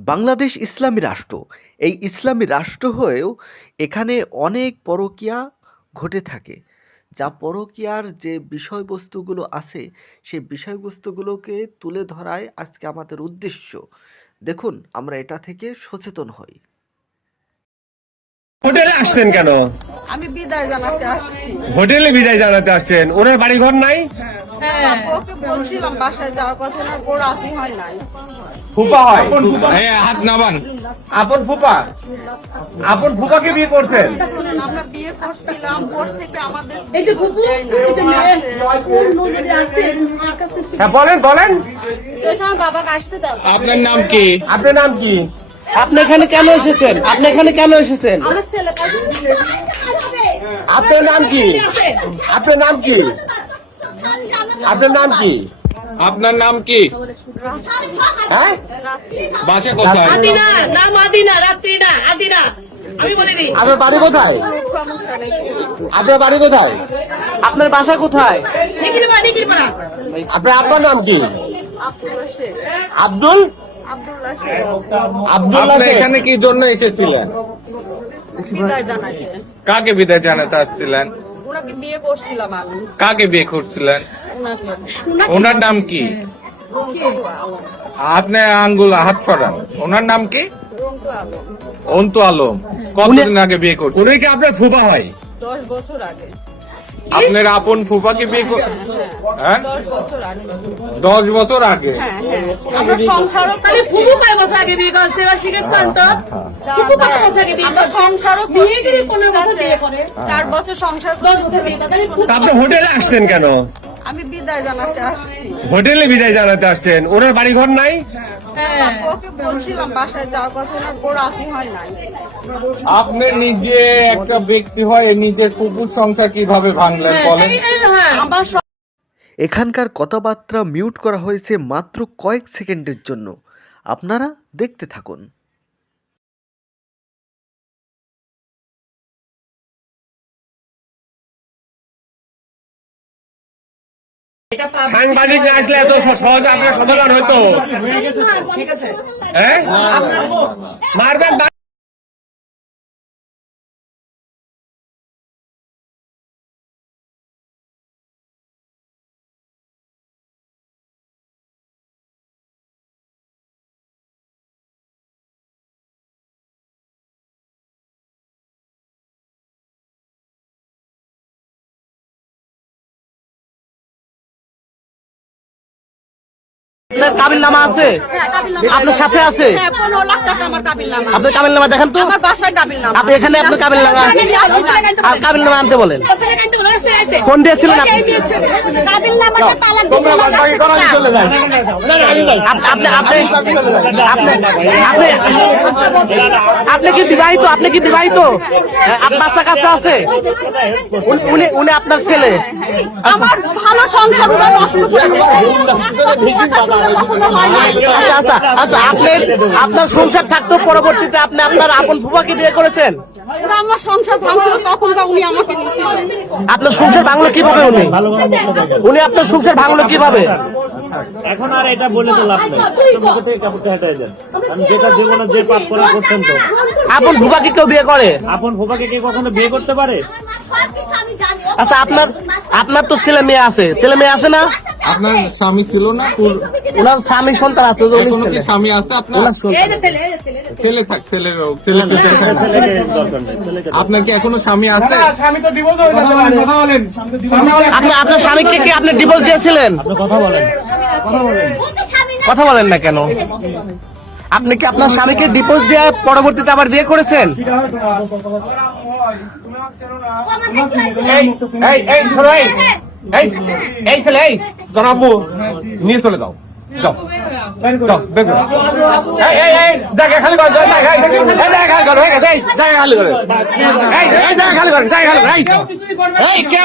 বাংলাদেশ ইসলামী রাষ্ট্র। এই ইসলামী রাষ্ট্র হয়েও এখানে অনেক পরকীয়া ঘটে থাকে। যা পরকীয়ার যে বিষয়বস্তুগুলো আছে, সেই বিষয়বস্তুগুলোকে তুলে ধরাই আজকে আমাদের উদ্দেশ্য। দেখুন, আমরা এটা থেকে সচেতন হই। হোটেলে আসছেন কেন? আমি বিদায় জানাতে আসছি। হোটেলে বিদায় জানাতে আসছেন, ওনার বাড়ি ঘর নাই? ওকে বলছিলাম বাসায় যাওয়ার কথা, না ওর রাজি হয় নাই। ফুপা হয়? হাত নামান। আপন ফুপা? আপন ফুপাকে বিয়ে করছেন? আমরা বিয়ে করছিলাম, ওর থেকে আমাদের হ্যাঁ, বলেন বলেন। বাবাকে আসতে দাও। আপনার নাম কি? আপনার নাম কি? আপনি এখানে কেন এসেছেন? আপনি এখানে কেন এসেছেন? আমার ছেলে আপনার নাম কি? আপনার নাম কি? আপনার নাম কি? আপনার নাম কি? হ্যাঁ, বাসা কোথায়? আদিনা, নাম আদিনা, রাত্রি না, আদিনা। আমি বলে দিই। আপনার বাড়ি কোথায়? আপনার বাড়ি কোথায়? আপনার বাসা কোথায়? নিকিরপাড়া, নিকিরপাড়া। আপনার আব্বার নাম কি? আব্দুল্লাহ শেখ। আব্দুল আব্দুল্লাহ শেখ। আব্দুল্লাহ আপনি শেখ। এখানে কি জন্য এসেছিলেন? বিদায় জানাতে। কাকে বিদায় জানাতে আসছিলেন? ওনাকে বিয়ে করছিলাম আমি। কাকে বিয়ে করছিলেন? ওনাকে ওনার নাম কি? আপনি আঙ্গুল হাত করান। ওনার নাম কি? রঙ্কু আলম। অন্তু আলম। কতদিন আগে বিয়ে করছেন? উনি কি আপনার ফুপা হয়? 10 বছর আগে। আপনার আপন ফুফাকে বিয়ে হ্যাঁ 10 বছর আগে। 10 বছর আগে। আমরা সংসারও তাহলে ফুফু কয় বছর আগে বিয়ে করছে? এবার জিজ্ঞেস করেন তো। ফুফু কত বছর আগে বিয়ে আমরা করছে? সংসারও বিয়ে করে 15 বছর বিয়ে করে। 4 বছর সংসার 10 বছর করছি। বিয়ে করে। তাহলে ফুফু- তা আপনি হোটেলে আসছেন কেন? আমি বিদায় জানাতে আসছি। হোটেলে বিদায় জানাতে আসছেন, ওনার বাড়ি ঘর নাই? হ্যাঁ। ওকে বলছিলাম বাসায় যাওয়ার কথা, না ওর রাজি হয় নাই। আপনি নিজে একটা ব্যক্তি হয়ে নিজের কুকুর সংসার কিভাবে ভাঙলেন বলেন? হ্যাঁ। আমার এখানকার কথাবার্তা মিউট করা হয়েছে মাত্র কয়েক সেকেন্ডের জন্য। আপনারা দেখতে থাকুন। সাংবাদিক না আসলে এত সহজে আপনার সমাধান হতো? ঠিক আছে। হ্যাঁ, মারবেন। আপনার কাবিল নামা আছে? আপনার সাথে আছে? হ্যাঁ, 15 লাখ টাকা আমার কাবিল নামা। আপনার কাবিল নামা দেখান তো। আমার বাসায় কাবিল নামা। আপনি এখানে আপনার কাবিল নামা আছে? আর কাবিল নামা আনতে বলেন। ফোন দিয়েছিলেন আপনি? কাবিল নামাটা তালাক তোমরা দিছে। বাদবাকি করো, আমি চলে যাই। আপনি আপনি আপনি আপনি কি বিবাহিত? আপনি কি বিবাহিত? আপনার বাচ্চা কাচ্চা আছে? উনি উনি আপনার ছেলে? আমার ভালো সংসার ওরা নষ্ট করে দিয়েছে। আচ্ছা আচ্ছা আচ্ছা, আপনি আপনার সংসার থাকতেও পরবর্তীতে আপনি আপনার আপন ফুফাকে বিয়ে করেছেন? ওরা আমার সংসার ভাঙছিল, তখন উনি আমাকে নিয়েছিল। আপনার সংসার ভাঙলো কিভাবে? উনি উনি আপনার সংসার ভাঙলো কিভাবে? এখন আর এটা বলে তো লাভ নেই। মুখ থেকে কাপড়টা হেঁটে যান। আমি যেটা জীবনে যে পাপ করে করছেন তো। আপন ফুফাকে কেউ বিয়ে করে? আপন ফুফাকে কে কখনো বিয়ে করতে পারে? আচ্ছা, আপনার আপনার তো ছেলে মেয়ে আছে, ছেলে মেয়ে আছে না? আপনার স্বামী ছিল না? ওনার স্বামী সন্তান আছে তো? উনি এখনো কি ছেলে। স্বামী আছে আপনার? এই যে ছেলে, এই যে ছেলে। ছেলে থাক, ছেলেরও ছেলে পিছনে থাক। ছেলেকে দরকার নেই। ছেলেকে আপনার কি এখনো স্বামী আছে? আপনি আপনার স্বামীকে কি আপনি ডিভোর্স দিয়েছিলেন? কথা বলেন। কথা বলেন না কেন? আপনি কি আপনার স্বামীকে ডিভোর্স দিয়ে পরবর্তীতে আবার বিয়ে করেছেন? এই এই এই শোনো, এই এই এই ছেলে, এই জনাবু নিয়ে চলে যাও। যাও যাও, বের করো। এই এই এই জায়গা খালি করো, জায়গা খালি করো, এই জায়গা খালি করো, এই জায়গা খালি করো, এই জায়গা খালি করো, জায়গা খালি করো, এই এই কে